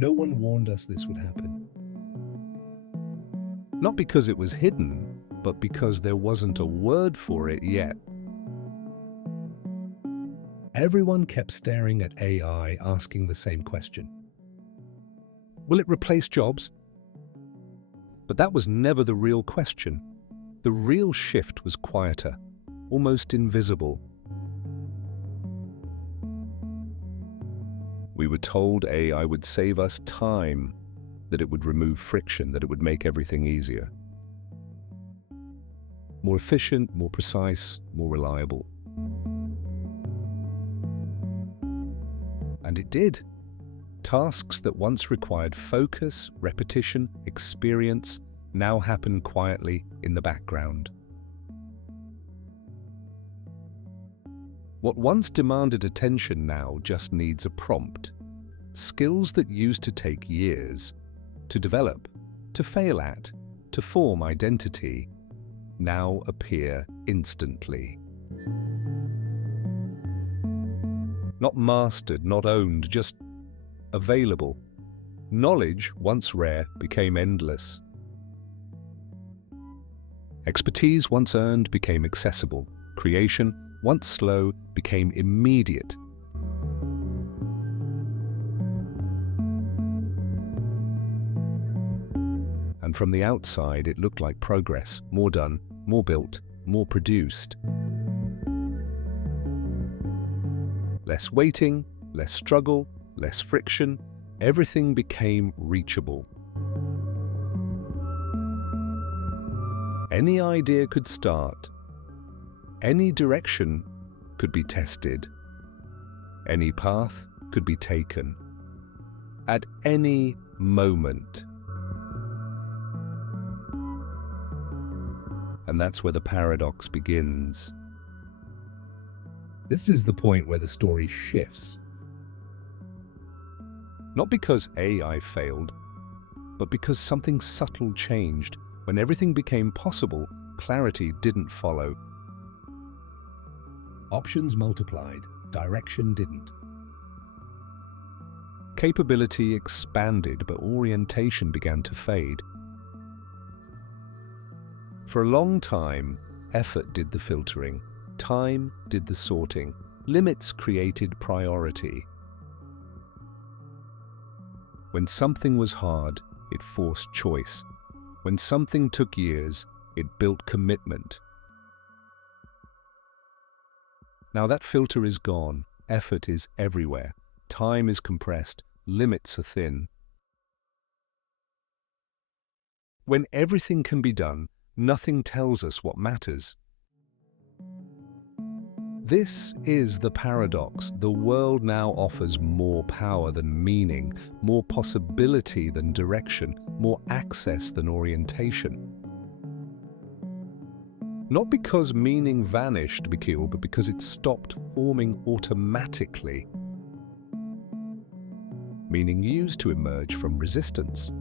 No one warned us this would happen. Not because it was hidden, but because there wasn't a word for it yet. Everyone kept staring at AI, asking the same question. Will it replace jobs? But that was never the real question. The real shift was quieter, almost invisible. We were told AI would save us time, that it would remove friction, that it would make everything easier. More efficient, more precise, more reliable. And it did. Tasks that once required focus, repetition, experience, now happen quietly in the background. What once demanded attention now just needs a prompt. Skills that used to take years to develop, to fail at, to form identity, now appear instantly. Not mastered, not owned, just available. Knowledge, once rare, became endless. Expertise, once earned, became accessible. Creation, once slow, became immediate. And from the outside, it looked like progress, more done, more built, more produced. Less waiting, less struggle, less friction, everything became reachable. Any idea could start. Any direction could be tested. Any path could be taken. At any moment. And that's where the paradox begins. This is the point where the story shifts. Not because AI failed, but because something subtle changed. When everything became possible, clarity didn't follow. Options multiplied, direction didn't. Capability expanded, but orientation began to fade. For a long time, effort did the filtering, time did the sorting, limits created priority. When something was hard, it forced choice. When something took years, it built commitment. Now that filter is gone, effort is everywhere, time is compressed, limits are thin. When everything can be done, nothing tells us what matters. This is the paradox. The world now offers more power than meaning, more possibility than direction, more access than orientation. Not because meaning vanished, Mikhail, but because it stopped forming automatically. Meaning used to emerge from resistance.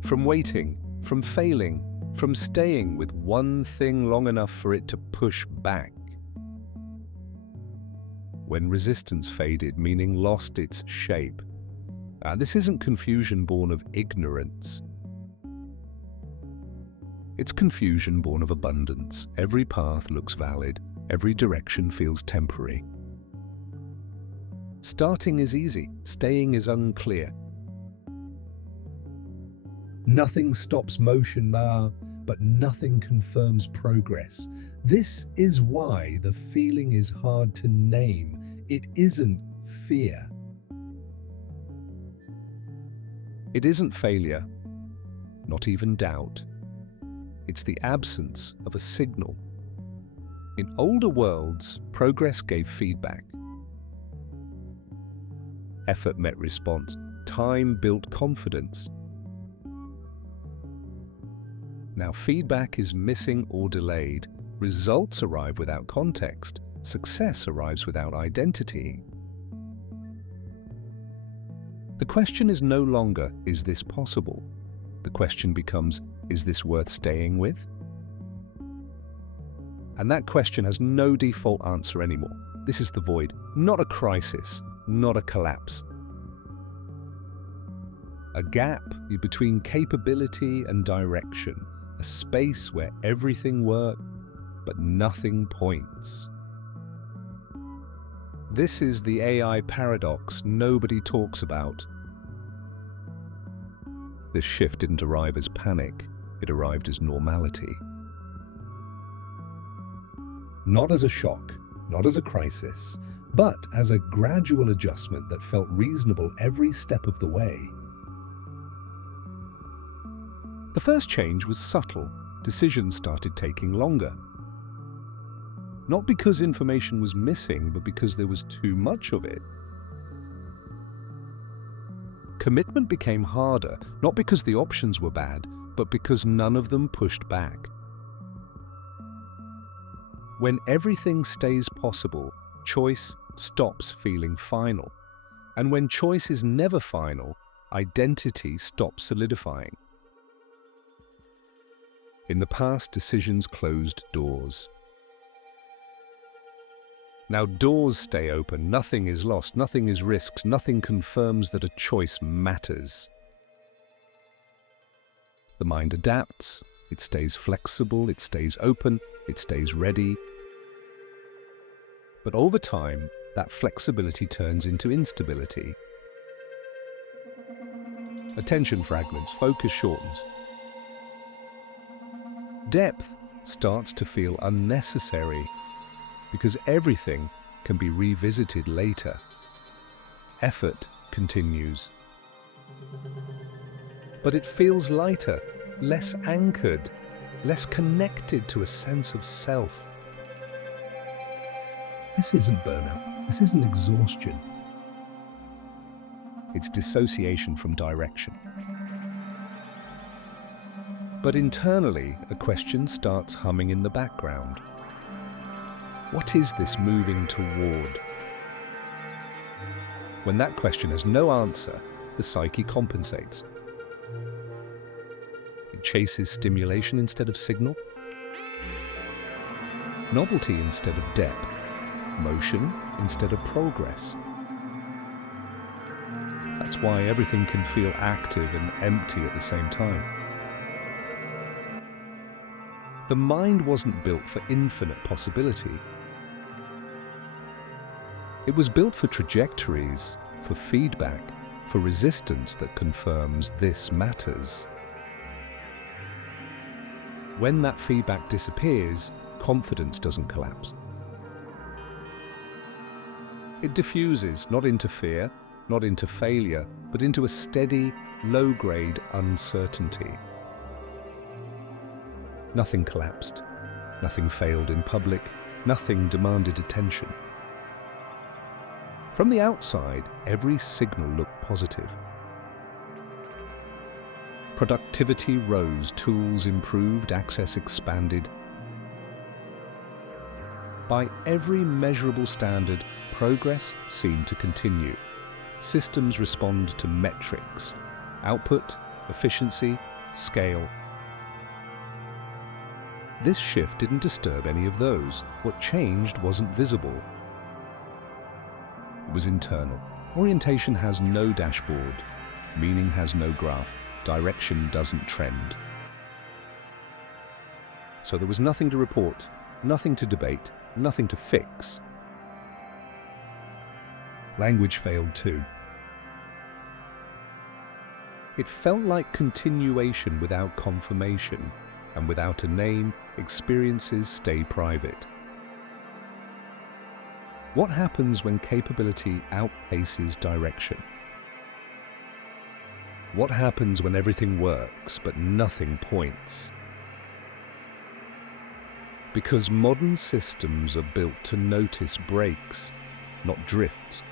From waiting, from failing, from staying with one thing long enough for it to push back. When resistance faded, meaning lost its shape. This isn't confusion born of ignorance. It's confusion born of abundance. Every path looks valid, every direction feels temporary. Starting is easy, staying is unclear. Nothing stops motion, but nothing confirms progress. This is why the feeling is hard to name. It isn't fear. It isn't failure, not even doubt. It's the absence of a signal. In older worlds, progress gave feedback. Effort met response. Time built confidence. Now feedback is missing or delayed. Results arrive without context. Success arrives without identity. The question is no longer, is this possible? The question becomes, is this worth staying with? And that question has no default answer anymore. This is the void, not a crisis, not a collapse. a gap between capability and direction, a space where everything works but nothing points. This is the AI paradox nobody talks about. This shift didn't arrive as panic, it arrived as normality. Not as a shock, not as a crisis, but as a gradual adjustment that felt reasonable every step of the way. The first change was subtle. Decisions started taking longer. Not because information was missing, but because there was too much of it. Commitment became harder, not because the options were bad, but because none of them pushed back. When everything stays possible, choice stops feeling final. And when choice is never final, identity stops solidifying. In the past, decisions closed doors. Now doors stay open, nothing is lost, nothing is risked, nothing confirms that a choice matters. The mind adapts, it stays flexible, it stays open, it stays ready. But over time, that flexibility turns into instability. Attention fragments, focus shortens. Depth starts to feel unnecessary because everything can be revisited later. Effort continues. But it feels lighter, less anchored, less connected to a sense of self. This isn't burnout, this isn't exhaustion. It's dissociation from direction. But internally, a question starts humming in the background. What is this moving toward? When that question has no answer, the psyche compensates. It chases stimulation instead of signal, novelty instead of depth, motion instead of progress. That's why everything can feel active and empty at the same time. The mind wasn't built for infinite possibility. It was built for trajectories, for feedback, for resistance that confirms this matters. When that feedback disappears, confidence doesn't collapse. It diffuses, not into fear, not into failure, but into a steady, low-grade uncertainty. Nothing collapsed, nothing failed in public, nothing demanded attention. From the outside, every signal looked positive. Productivity rose, tools improved, access expanded. By every measurable standard, progress seemed to continue. Systems respond to metrics: output, efficiency, scale. This shift didn't disturb any of those. What changed wasn't visible. It was internal. Orientation has no dashboard. Meaning has no graph. Direction doesn't trend. So there was nothing to report, nothing to debate, nothing to fix. Language failed too. It felt like continuation without confirmation, and without a name, experiences stay private. What happens when capability outpaces direction? What happens when everything works but nothing points? Because modern systems are built to notice breaks, not drifts.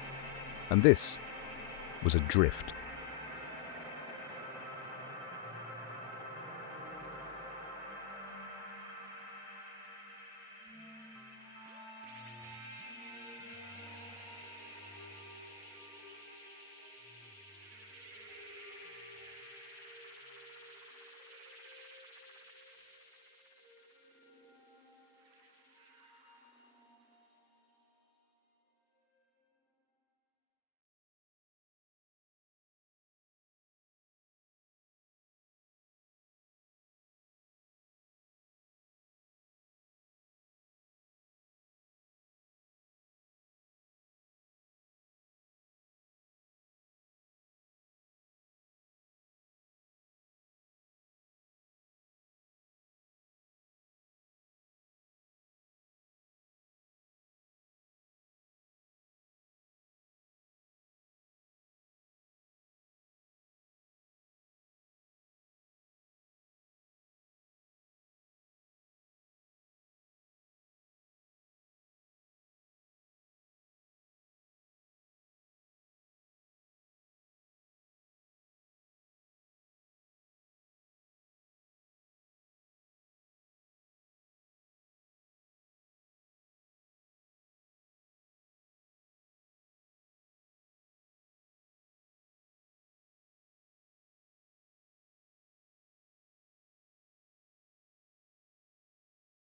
And this was a drift.